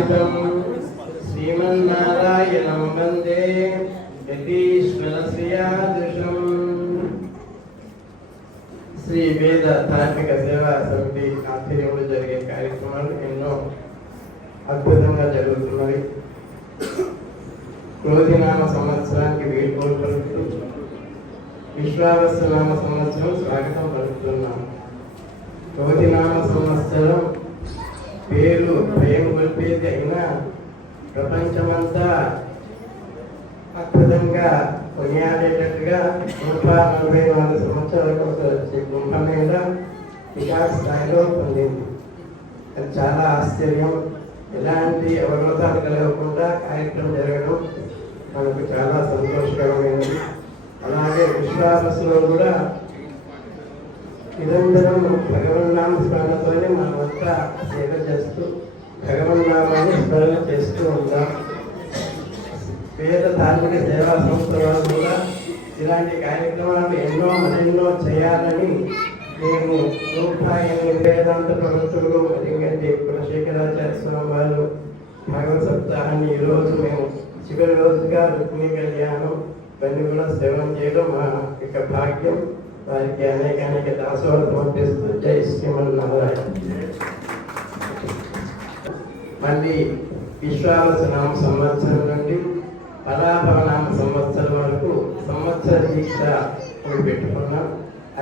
స్థితం శ్రీమన్నారాయణం వందే యతీశ్వరశ్రియాదృశం శ్రీ వేద ధార్మిక సేవా సమితి ఆధ్వర్యంలో జరిగే కార్యక్రమాలు ఎన్నో అద్భుతంగా జరుగుతున్నాయి క్రోధినామ సంవత్సరానికి వీడ్కోలు పలుకుతూ విశ్వావసనామ సంవత్సరం స్వాగతం పలుకుతున్నాం క్రోధినామ సంవత్సరం పేరు ప్రేమ గొలిపేది అయినా ప్రపంచమంతా అద్భుతంగా కొనియాడేటట్టుగా నూట నలభై నాలుగు సంవత్సరాల కోసం వచ్చే కుంభమేళ వికాస్ స్థాయిలో పొందింది. అది చాలా ఆశ్చర్యం. ఎలాంటి అవరోధాలు కలగకుండా కార్యక్రమం జరగడం మనకు చాలా సంతోషకరమైనది. అలాగే విశ్వాసలో కూడా నిరంతరం భగవన్నామ స్మరణతోనే మనమంతా సేవ చేస్తూ భగవన్నామాన్ని స్మరణ చేస్తూ ఉంటాం పేద ధార్మిక సేవా సంస్థ వారు కూడా ఇలాంటి కార్యక్రమాలు ఎన్నో మరెన్నో చేయాలని మేము రూపాయి వేదాంత ప్రవక్తులు ఎందుకంటే కులశేఖరాచార్య స్వామి వారు భగవత్ సప్తాహాన్ని ఈరోజు మేము చివరి రోజుగా రుక్మి కళ్యాణం ఇవన్నీ కూడా సేవం చేయడం మా యొక్క భాగ్యం. వారికి అనేక అనేక దాసోహం సమర్పిస్తూ జై శ్రీమన్నారాయణ మళ్ళీ విశ్వావసనామ సంవత్సరం నుండి పరాభవనామ సంవత్సరం వరకు సంవత్సర దీక్ష పెట్టుకున్నాం.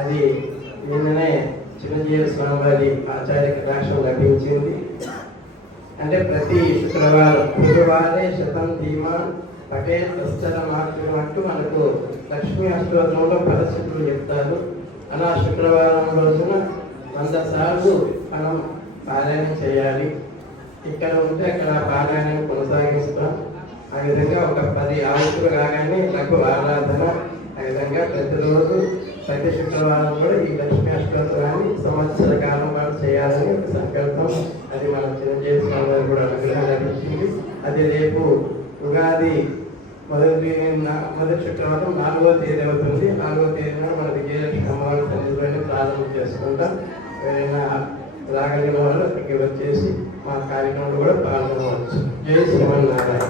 అది నిన్ననే చిరంజీవి స్వామి వారి ఆచార్య కటాక్షం లభించింది. అంటే ప్రతి శుక్రవారం బుధవారే శతం ధీమా పటే ప్రస్థాన మార్గం అంటూ మనకు లక్ష్మీ అష్టోత్రంలో పరిస్థితులు చెప్తారు. అలా శుక్రవారం రోజున వంద సార్లు మనం పారాయణం చేయాలి. ఇక్కడ ఉంటే అక్కడ పారాయణం కొనసాగిస్తాం. ఆ విధంగా ఒక పది ఆయుతులు కాగానే నాకు ఆరాధన. ఆ విధంగా ప్రతిరోజు ప్రతి శుక్రవారం కూడా ఈ లక్ష్మీ అష్టోత్తరాన్ని సంవత్సర కాలం పాటు చేయాలని సంకల్పం. అది మన చిరంజీవి స్వామి కూడా అనుగ్రహం లభించింది. అది రేపు ఉగాది మొదటి మొదటి శుక్రవారం నాలుగో తేదీ అవుతుంది. నాలుగో తేదీన మన విజయలక్ష్మి అమ్మవారి సన్నిధిలోనే ప్రారంభం చేసుకుంటాం ఎవరైనా రాగలిగిన వాళ్ళు అక్కడికి వచ్చేసి మా కార్యక్రమంలో కూడా పాల్గొనవచ్చు. జై శ్రీమన్నారాయణ.